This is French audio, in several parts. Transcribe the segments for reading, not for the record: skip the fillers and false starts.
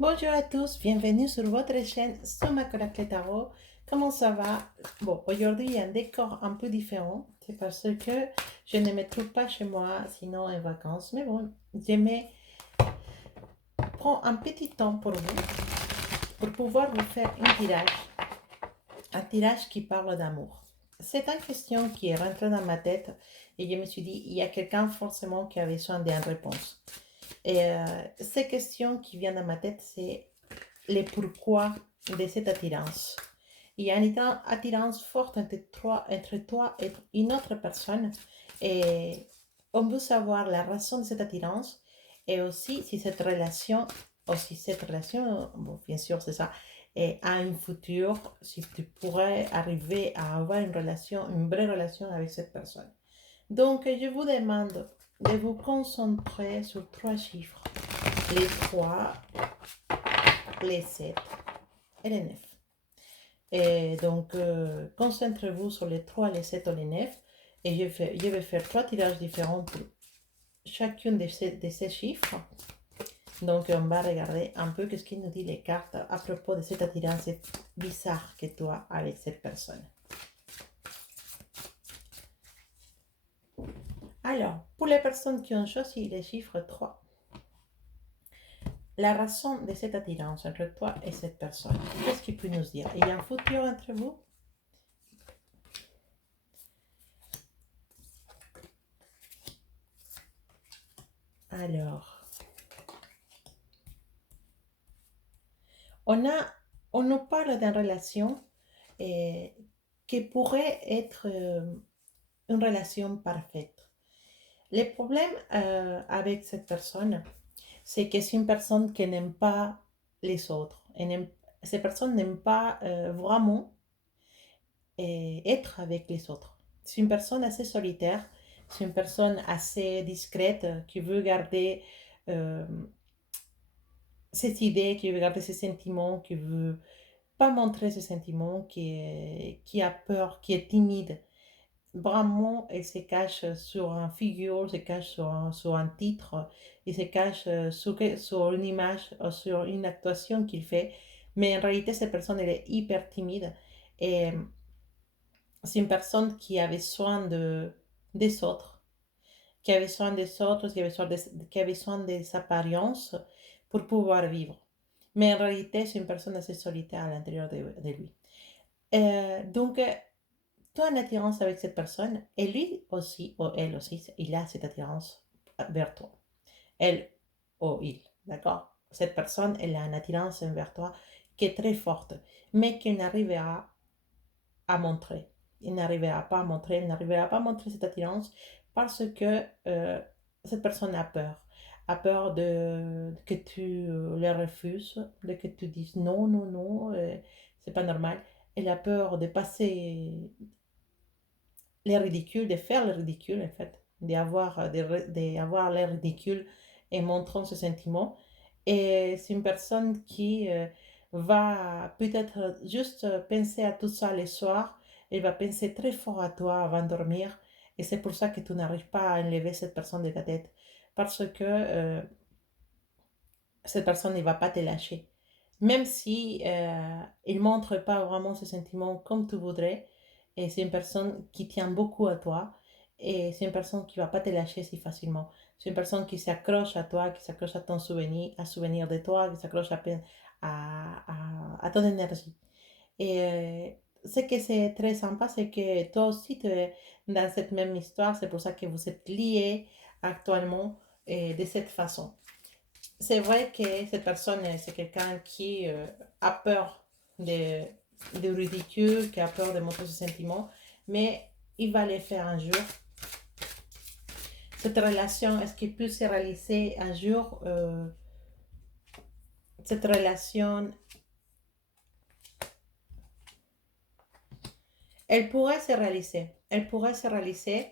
Bonjour à tous, bienvenue sur votre chaîne Soma Coracle Tarot. Comment ça va? Bon, aujourd'hui il y a un décor un peu différent. C'est parce que je ne me trouve pas chez moi, sinon en vacances. Mais bon, j'aimais prendre un petit temps pour vous, pour pouvoir vous faire un tirage qui parle d'amour. C'est une question qui est rentrée dans ma tête et je me suis dit, il y a quelqu'un forcément qui a besoin d'une réponse. Et ces questions qui viennent dans ma tête, c'est les pourquoi de cette attirance. Il y a une attirance forte entre toi et une autre personne et on veut savoir la raison de cette attirance et aussi si cette relation, bon, bien sûr c'est ça, et à un futur, si tu pourrais arriver à avoir une vraie relation avec cette personne. Donc, je vous demande de vous concentrer sur trois chiffres, les 3, les 7 et les 9. Et donc, concentrez-vous sur les 3, les 7 ou les 9. Et je vais faire trois tirages différents pour chacun de ces chiffres. Donc, on va regarder un peu ce qu'il nous dit les cartes à propos de cette attirance bizarre que tu as avec cette personne. Alors, pour les personnes qui ont choisi les chiffres 3, la raison de cette attirance entre toi et cette personne, qu'est-ce qu'il peut nous dire? Il y a un futur entre vous? Alors, on, a, on nous parle d'une relation qui pourrait être une relation parfaite. Le problème avec cette personne, c'est que c'est une personne qui n'aime pas les autres. Cette personne n'aime pas vraiment être avec les autres. C'est une personne assez solitaire, c'est une personne assez discrète qui veut garder euh, ses idées, qui veut garder ses sentiments, qui veut pas montrer ses sentiments, qui a peur, qui est timide. Vraiment, elle se cache sur un figure, se cache sur un titre, il se cache sur une image ou sur une actuation qu'il fait. Mais en réalité, cette personne, elle est hyper timide. Et c'est une personne qui a besoin des autres, qui a besoin des autres, qui a besoin des apparences pour pouvoir vivre. Mais en réalité, c'est une personne assez solitaire à l'intérieur de lui. Donc, tu as une attirance avec cette personne et lui aussi, ou elle aussi, il a cette attirance vers toi. Elle ou il, d'accord? Cette personne, elle a une attirance envers toi qui est très forte, mais qu'elle n'arrivera à montrer. Il n'arrivera pas à montrer, il n'arrivera pas à montrer cette attirance parce que cette personne a peur. A peur de que tu le refuses, de que tu dises non, non, non, c'est pas normal. Elle a peur de passer les ridicules, de faire le ridicule en fait, d'avoir l'air ridicule et montrant ses sentiments. Et c'est une personne qui va peut-être juste penser à tout ça le soir. Elle va penser très fort à toi avant de dormir. Et c'est pour ça que tu n'arrives pas à enlever cette personne de ta tête. Parce que cette personne ne va pas te lâcher. Même si il ne montre pas vraiment ses sentiments comme tu voudrais, et c'est une personne qui tient beaucoup à toi, et c'est une personne qui ne va pas te lâcher si facilement. C'est une personne qui s'accroche à toi, qui s'accroche à ton souvenir, à souvenir de toi, qui s'accroche à ton énergie. Et ce que c'est très sympa, c'est que toi aussi, tu es dans cette même histoire, c'est pour ça que vous êtes liés actuellement de cette façon. C'est vrai que cette personne, c'est quelqu'un qui a peur de, du ridicule, qui a peur de montrer ses sentiments, mais il va les faire un jour. Cette relation, est-ce qu'il peut se réaliser un jour? Cette relation, elle pourrait se réaliser. Elle pourrait se réaliser,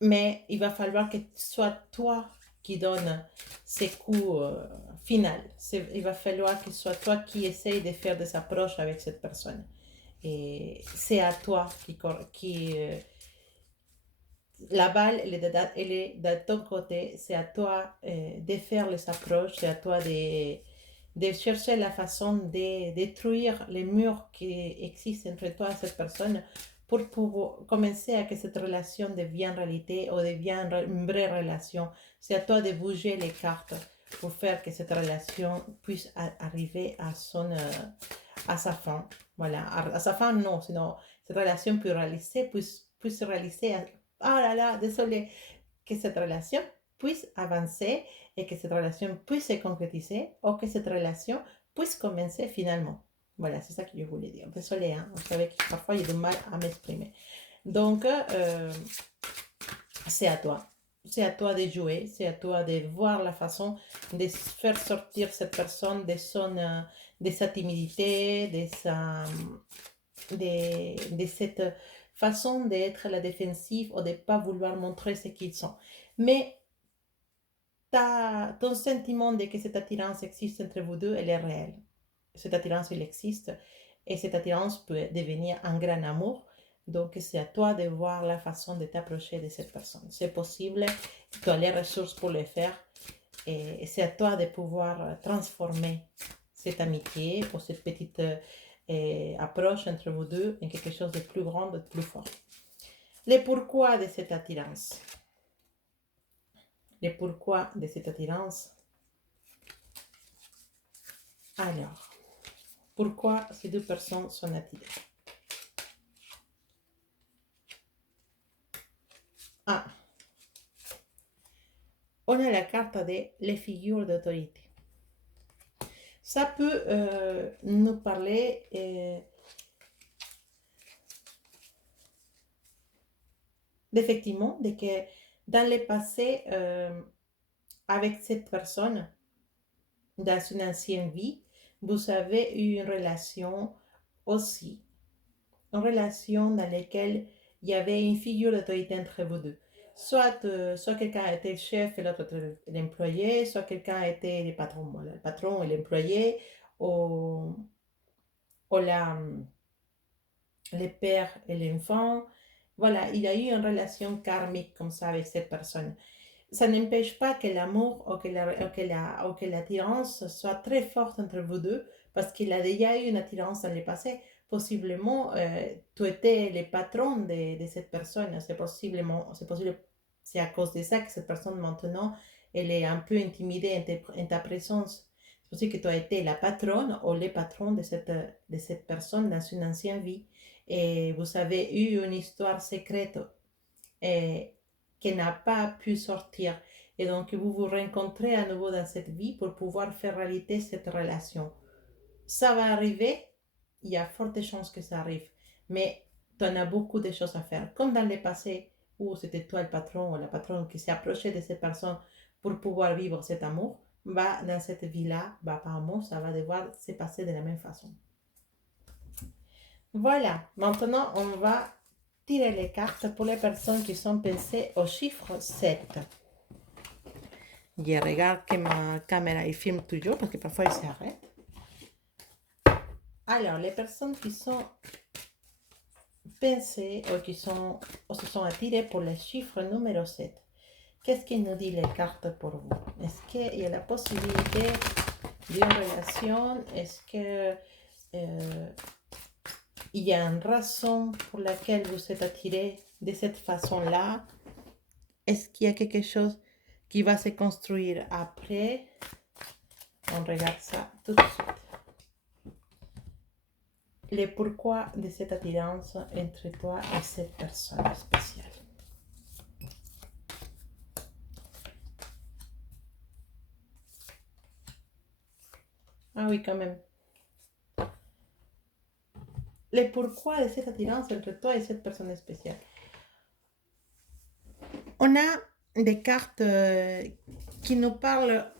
mais il va falloir que ce soit toi qui donne ces coups finaux. Il va falloir que ce soit toi qui essaye de faire des approches avec cette personne. Et c'est à toi La balle, elle est de ton côté. C'est à toi de faire les approches, c'est à toi de chercher la façon de détruire les murs qui existent entre toi et cette personne pour pouvoir commencer à que cette relation devienne réalité ou devienne une vraie relation. C'est à toi de bouger les cartes pour faire que cette relation puisse arriver à sa fin. Voilà, à sa fin, non, sinon cette relation puisse se réaliser. Ah là là, désolé, que cette relation puisse avancer et que cette relation puisse se concrétiser ou que cette relation puisse commencer finalement. Voilà, c'est ça que je voulais dire. Désolé, hein, vous savez que parfois j'ai du mal à m'exprimer. Donc, c'est à toi. C'est à toi de jouer, c'est à toi de voir la façon de faire sortir cette personne de sa timidité, de cette façon d'être à la défensive ou de ne pas vouloir montrer ce qu'ils sont. Mais ton sentiment de que cette attirance existe entre vous deux, elle est réelle. Cette attirance, elle existe. Et cette attirance peut devenir un grand amour. Donc, c'est à toi de voir la façon de t'approcher de cette personne. C'est possible, tu as les ressources pour le faire. Et c'est à toi de pouvoir transformer cette amitié ou cette petite approche entre vous deux en quelque chose de plus grand, de plus fort. Les pourquoi de cette attirance. Les pourquoi de cette attirance. Alors, pourquoi ces deux personnes sont attirées? Ah, on a la carte des figures d'autorité. Ça peut nous parler d'effectivement de que dans le passé, avec cette personne, dans une ancienne vie, vous avez eu une relation aussi, une relation dans laquelle il y avait une figure d'autorité entre vous deux. Soit quelqu'un était le chef et l'autre était l'employé, soit quelqu'un était le patron, voilà, le patron et l'employé, ou, ou le père et l'enfant. Voilà, il y a eu une relation karmique comme ça avec cette personne. Ça n'empêche pas que l'amour ou que l'attirance soit très forte entre vous deux, parce qu'il a déjà eu une attirance dans le passé. Possiblement, tu étais le patron de cette personne. C'est possible, c'est à cause de ça que cette personne maintenant, elle est un peu intimidée en ta présence. C'est possible que tu as été la patronne ou le patron de cette personne dans une ancienne vie. Et vous avez eu une histoire secrète. Et qui n'a pas pu sortir. Et donc, vous vous rencontrez à nouveau dans cette vie pour pouvoir faire réalité cette relation. Ça va arriver, il y a fortes chances que ça arrive, mais tu en as beaucoup de choses à faire. Comme dans le passé, où c'était toi le patron ou la patronne qui s'est approché de cette personne pour pouvoir vivre cet amour, bah, dans cette vie-là, bah, apparemment, ça va devoir se passer de la même façon. Voilà, maintenant on va tirer les cartes pour les personnes qui sont pensées au chiffre 7. Je regarde que ma caméra il filme toujours parce que parfois il s'arrête. Alors, les personnes qui sont pensées ou se sont attirées pour le chiffre numéro 7. Qu'est-ce qu'il nous dit les cartes pour vous? Est-ce qu'il y a la possibilité d'une relation? Est-ce que il y a une raison pour laquelle vous êtes attiré de cette façon-là? Est-ce qu'il y a quelque chose qui va se construire après? On regarde ça tout de suite. Le pourquoi de cette attirance entre toi et cette personne spéciale. Ah oui, quand même. Le pourquoi de cette attirance entre toi et cette personne spéciale. On a des cartes qui nous parlent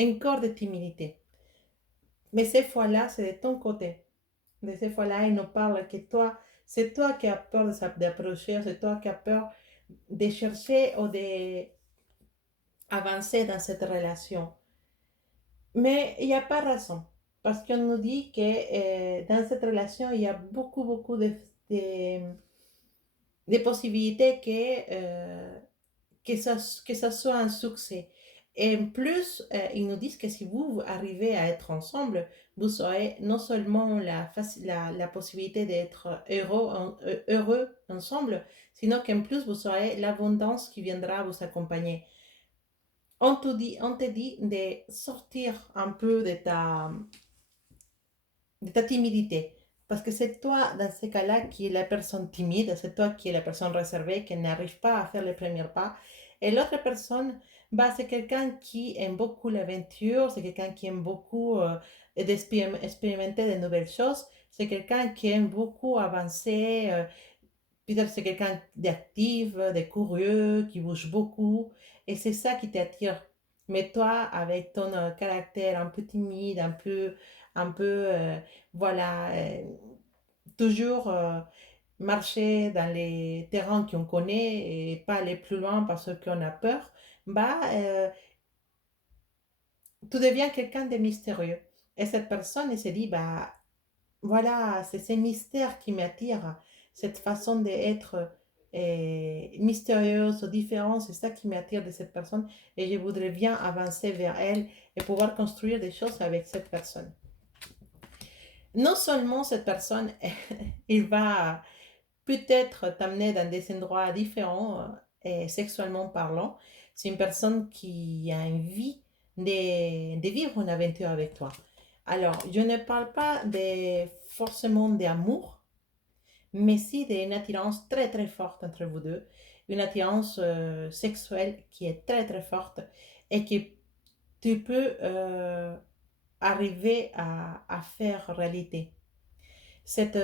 encore de timidité. Mais cette fois-là, c'est de ton côté. De cette fois-là, il nous parle que toi, c'est toi qui as peur d'approcher, c'est toi qui as peur de chercher ou d'avancer dans cette relation. Mais il n'y a pas raison. Parce qu'on nous dit que dans cette relation, il y a beaucoup de des possibilités que ça soit un succès. Et en plus, ils nous disent que si vous arrivez à être ensemble, vous aurez non seulement la possibilité d'être heureux ensemble, sinon qu'en plus, vous aurez l'abondance qui viendra vous accompagner. On te dit de sortir un peu de ta timidité. Parce que c'est toi, dans ces cas-là, qui est la personne timide, c'est toi qui est la personne réservée, qui n'arrive pas à faire les premiers pas. Et l'autre personne, bah, c'est quelqu'un qui aime beaucoup l'aventure, c'est quelqu'un qui aime beaucoup d'expérimenter de nouvelles choses, c'est quelqu'un qui aime beaucoup avancer, peut-être c'est quelqu'un d'actif, de curieux, qui bouge beaucoup, et c'est ça qui t'attire. Mais toi, avec ton caractère un peu timide, un peu, voilà, toujours marcher dans les terrains qu'on connaît et pas aller plus loin parce qu'on a peur, bah, tu deviens quelqu'un de mystérieux. Et cette personne, elle se dit, bah, voilà, c'est ces mystères qui m'attirent, cette façon d'être mystérieuse, différente, c'est ça qui m'attire de cette personne et je voudrais bien avancer vers elle et pouvoir construire des choses avec cette personne. Non seulement cette personne, il va peut-être t'amener dans des endroits différents et sexuellement parlant, c'est une personne qui a envie de vivre une aventure avec toi. Alors, je ne parle pas forcément d'amour, mais si d'une attirance très très forte entre vous deux, une attirance sexuelle qui est très très forte et que tu peux arriver à faire réalité. Cette,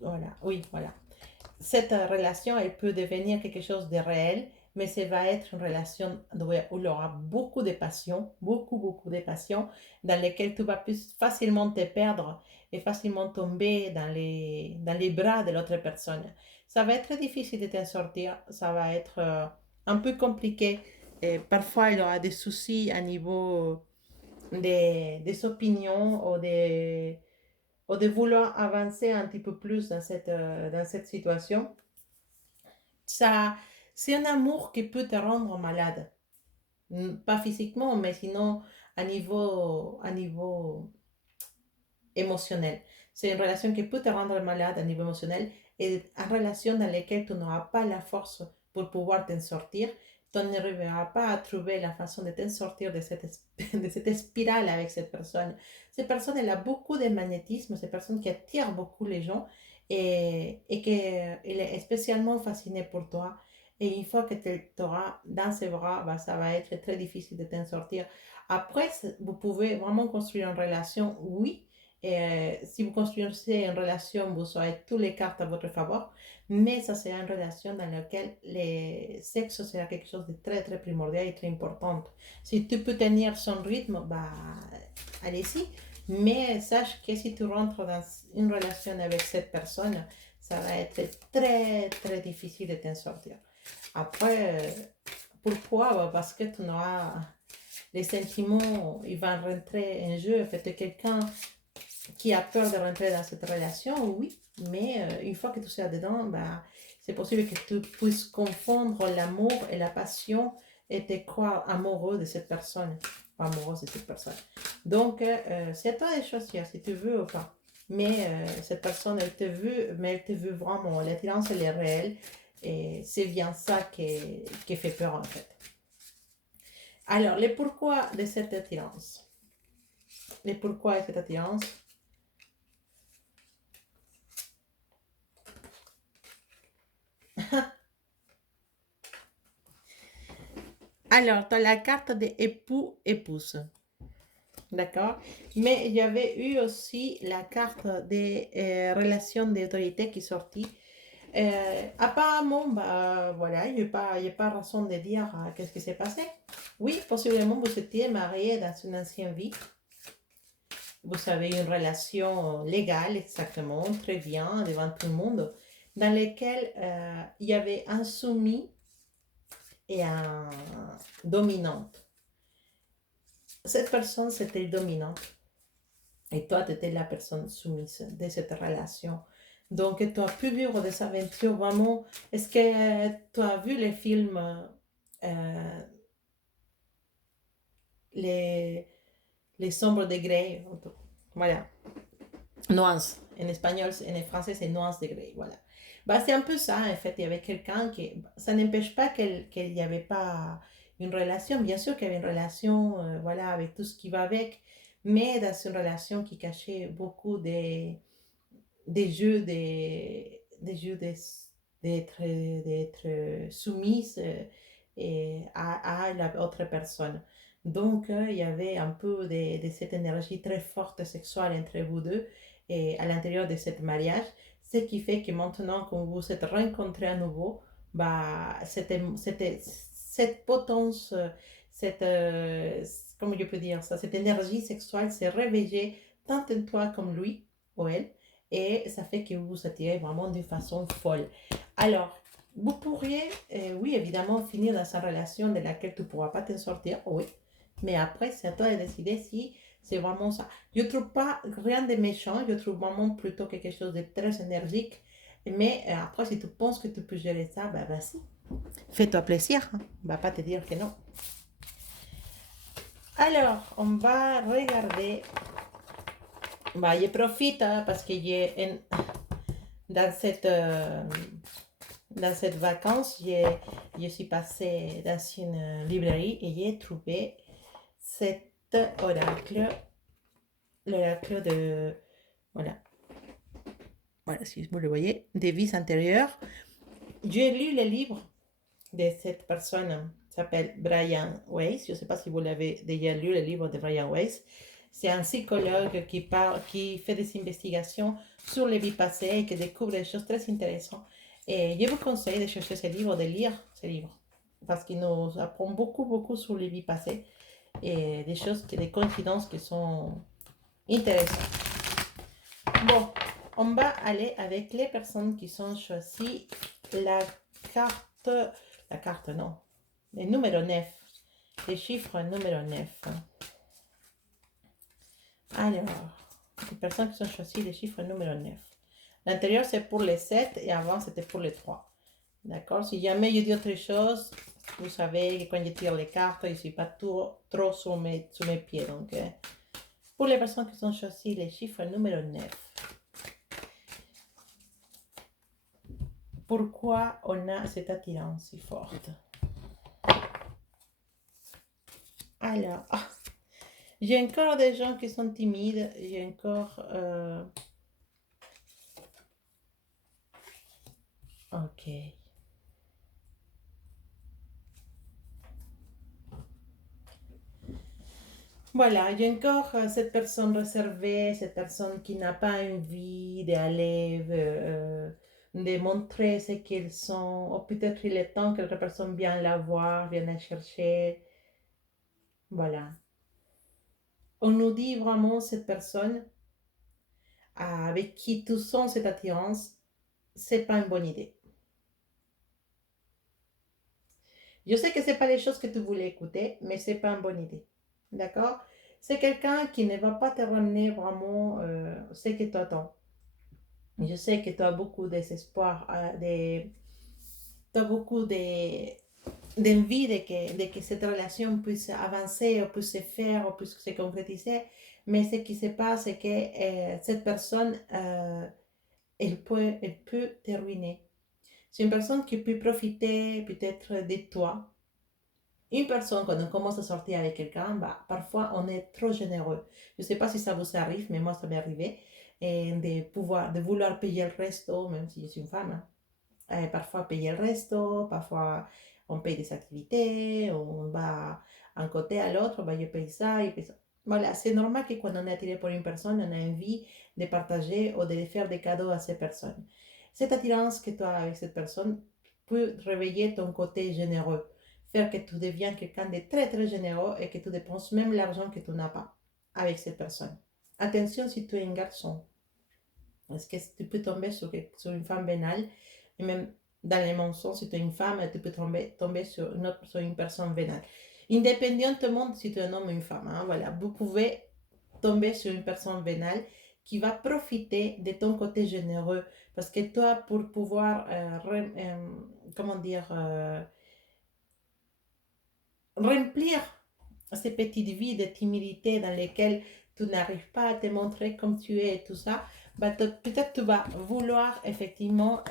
voilà, oui, voilà. Cette relation, elle peut devenir quelque chose de réel, mais ça va être une relation où il y aura beaucoup de passion, beaucoup, beaucoup de passion, dans lesquelles tu vas plus facilement te perdre et facilement tomber dans les bras de l'autre personne. Ça va être très difficile de t'en sortir, ça va être un peu compliqué. Et parfois, il y aura des soucis à niveau des opinions ou de vouloir avancer un petit peu plus dans cette situation. Ça, c'est un amour qui peut te rendre malade. Pas physiquement, mais sinon à niveau émotionnel. C'est une relation qui peut te rendre malade à niveau émotionnel et une relation dans laquelle tu n'auras pas la force pour pouvoir t'en sortir. Tu n'arriveras pas à trouver la façon de t'en sortir de de cette spirale avec cette personne. Cette personne, elle a beaucoup de magnétisme, cette personne qui attire beaucoup les gens et qu'elle est spécialement fascinée pour toi. Et une fois que tu auras dans ses bras, bah, ça va être très difficile de t'en sortir. Après, vous pouvez vraiment construire une relation, oui, et si vous construisez une relation, vous aurez toutes les cartes à votre faveur, mais ça sera une relation dans laquelle le sexe sera quelque chose de très très primordial et très important. Si tu peux tenir son rythme, bah allez-y. Mais sache que si tu rentres dans une relation avec cette personne, ça va être très très difficile de t'en sortir. Après, pourquoi? Bah, parce que tu n'auras les sentiments, ils vont rentrer en jeu. En fait, quelqu'un qui a peur de rentrer dans cette relation, oui, mais une fois que tu seras dedans, bah, c'est possible que tu puisses confondre l'amour et la passion et te croire amoureux de cette personne, pas amoureuse de cette personne. Donc, c'est à toi de choisir si tu veux ou pas. Mais cette personne, elle te veut, mais elle te veut vraiment. L'attirance, elle est réelle. Et c'est bien ça qui fait peur en fait. Alors, les pourquoi de cette attirance. Les pourquoi de cette attirance. Alors, tu as la carte des époux-épouses. D'accord? Mais il y avait eu aussi la carte des relations d'autorité qui est sortie. Apparemment, bah, voilà, il n'y a pas raison de dire qu'est-ce qui s'est passé. Oui, possiblement vous étiez marié dans une ancienne vie. Vous avez une relation légale, exactement, très bien, devant tout le monde, dans laquelle il y avait un soumis et un dominante. Cette personne, c'était le dominant. Et toi, tu étais la personne soumise de cette relation. Donc, tu as pu vivre des aventures vraiment. Est-ce que tu as vu les films, les, les sombres de Grey? Voilà. Nuance. En espagnol, en français, c'est nuance de Grey. Voilà. Bah, c'est un peu ça, en fait. Il y avait quelqu'un qui. Ça n'empêche pas qu'il n'y avait pas une relation. Bien sûr qu'il y avait une relation, voilà, avec tout ce qui va avec. Mais dans une relation qui cachait beaucoup des jeux d'être soumise à la autre personne. Donc, il y avait un peu de cette énergie très forte sexuelle entre vous deux et à l'intérieur de ce mariage, ce qui fait que maintenant, quand vous vous êtes rencontrés à nouveau, bah, cette potence, cette, comment je peux dire ça, cette énergie sexuelle s'est réveillée tant en toi comme lui ou elle et ça fait que vous vous attirez vraiment de façon folle. Alors, vous pourriez, oui, évidemment, finir dans une relation de laquelle tu ne pourras pas t'en sortir, oui, mais après, c'est à toi de décider si c'est vraiment ça. Je ne trouve pas rien de méchant, je trouve vraiment plutôt quelque chose de très énergique, mais après, si tu penses que tu peux gérer ça, ben vas-y, fais-toi plaisir, hein. On ne va pas te dire que non. Alors, on va regarder. Bah, je profite hein, parce que dans cette, euh, dans cette vacance, je suis passée dans une librairie et j'ai trouvé cet oracle, l'oracle de, voilà, voilà, si vous le voyez, des vies antérieures. J'ai lu le livre de cette personne qui s'appelle Brian Weiss. Je ne sais pas si vous l'avez déjà lu, le livre de Brian Weiss. C'est un psychologue qui fait des investigations sur les vies passées et qui découvre des choses très intéressantes. Et je vous conseille de chercher ce livre, de lire ce livre, parce qu'il nous apprend beaucoup, beaucoup sur les vies passées et des choses, des coïncidences qui sont intéressantes. Bon, on va aller avec les personnes qui sont choisies la carte, la carte non, le numéro 9, les chiffres numéro 9. Alors, les personnes qui sont choisies les chiffres numéro 9. L'intérieur c'est pour les 7 et avant c'était pour les 3. D'accord? Si jamais je dis autre chose, vous savez que quand je tire les cartes, je ne suis pas trop sur mes pieds. Donc, pour les personnes qui sont choisies les chiffres numéro 9. Pourquoi on a cette attirance si forte? Alors, j'ai encore des gens qui sont timides, j'ai encore... Ok. Voilà, j'ai encore cette personne réservée, cette personne qui n'a pas envie d'aller, de montrer ce qu'ils sont, ou peut-être il est temps que l'autre personne vienne la voir, vienne la chercher. Voilà. On nous dit vraiment cette personne avec qui tu sens cette attirance, c'est pas une bonne idée. Je sais que c'est pas les choses que tu voulais écouter, mais c'est pas une bonne idée. D'accord? C'est quelqu'un qui ne va pas te ramener vraiment ce que tu attends. Je sais que tu as beaucoup d'espoir, tu as beaucoup d'envie de que cette relation puisse avancer, ou puisse se faire, ou puisse se concrétiser. Mais ce qui se passe, c'est que cette personne, elle peut te ruiner. C'est une personne qui peut profiter peut-être de toi. Une personne, quand on commence à sortir avec quelqu'un, bah, parfois on est trop généreux. Je ne sais pas si ça vous arrive, mais moi ça m'est arrivé. Et de vouloir payer le resto, même si je suis une femme, hein. Parfois payer le resto, parfois on paye des activités, on va d'un côté à l'autre, bah, je paye ça, je paye ça. Voilà, c'est normal que quand on est attiré par une personne, on a envie de partager ou de faire des cadeaux à ces personnes. Cette attirance que tu as avec cette personne peut réveiller ton côté généreux, faire que tu deviens quelqu'un de très très généreux et que tu dépenses même l'argent que tu n'as pas avec cette personne. Attention si tu es un garçon, parce que tu peux tomber sur une femme vénale, et même dans les mensonges, si tu es une femme, tu peux tomber sur une personne vénale. Indépendamment si tu es un homme ou une femme, hein, voilà, vous pouvez tomber sur une personne vénale qui va profiter de ton côté généreux. Parce que toi, pour pouvoir, comment dire, remplir ces petites vies de timidité dans lesquelles tu n'arrives pas à te montrer comme tu es et tout ça, bah, peut-être tu vas vouloir effectivement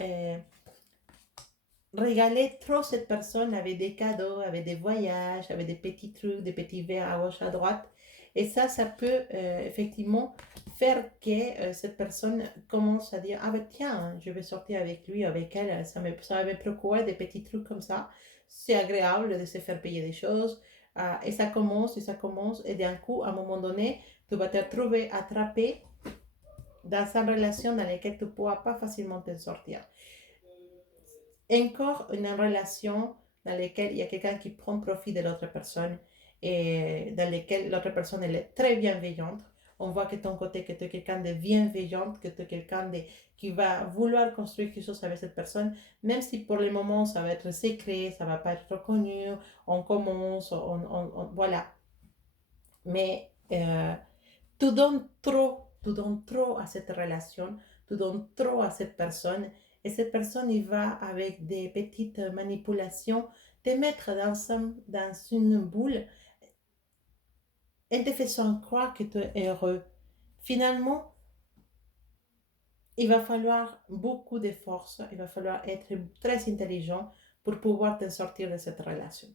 régaler trop cette personne avec des cadeaux, avec des voyages, avec des petits trucs, des petits verres à gauche, à droite. Et ça peut effectivement faire que cette personne commence à dire, ah ben tiens, je vais sortir avec lui, avec elle, ça me procure des petits trucs comme ça. C'est agréable de se faire payer des choses. Et ça commence, et ça commence, et d'un coup, à un moment donné, tu vas te retrouver attrapé dans une relation dans laquelle tu ne pourras pas facilement te sortir. Encore une relation dans laquelle il y a quelqu'un qui prend profit de l'autre personne et dans laquelle l'autre personne elle est très bienveillante. On voit que ton côté, que tu es quelqu'un de bienveillant, que tu es quelqu'un de, qui va vouloir construire quelque chose avec cette personne, même si pour le moment ça va être secret, ça va pas être reconnu, on commence, voilà. Mais tu donnes trop à cette relation, tu donnes trop à cette personne, et cette personne, il va, avec des petites manipulations, te mettre dans une boule et te faisant croire que tu es heureux. Finalement, il va falloir beaucoup de force, il va falloir être très intelligent pour pouvoir te sortir de cette relation.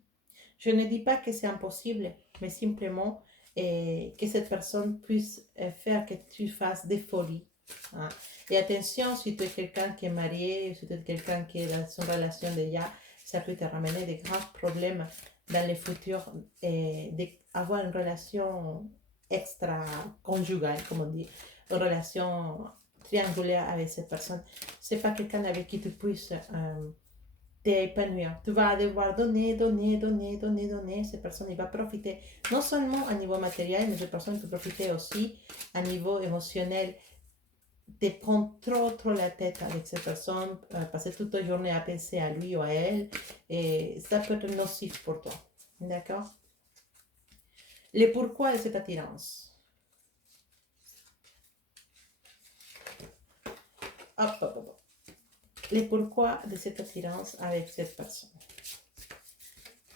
Je ne dis pas que c'est impossible, mais simplement que cette personne puisse faire que tu fasses des folies. Hein. Et attention, si tu es quelqu'un qui est marié, si tu es quelqu'un qui est dans une relation déjà, ça peut te ramener des graves problèmes dans le futur et d'avoir une relation extra-conjugale, comme on dit, une relation triangulaire avec cette personne. C'est pas quelqu'un avec qui tu puisses t'épanouir. Tu vas devoir donner. Cette personne il va profiter non seulement à niveau matériel, mais cette personne peut profiter aussi à niveau émotionnel. Te prends trop la tête avec cette personne, passer toute la journée à penser à lui ou à elle, et ça peut être nocif pour toi. D'accord? Le pourquoi de cette attirance. Hop. Le pourquoi de cette attirance avec cette personne.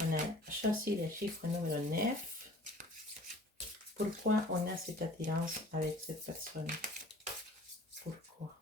On a choisi le chiffre numéro 9. Pourquoi on a cette attirance avec cette personne? Pourquoi?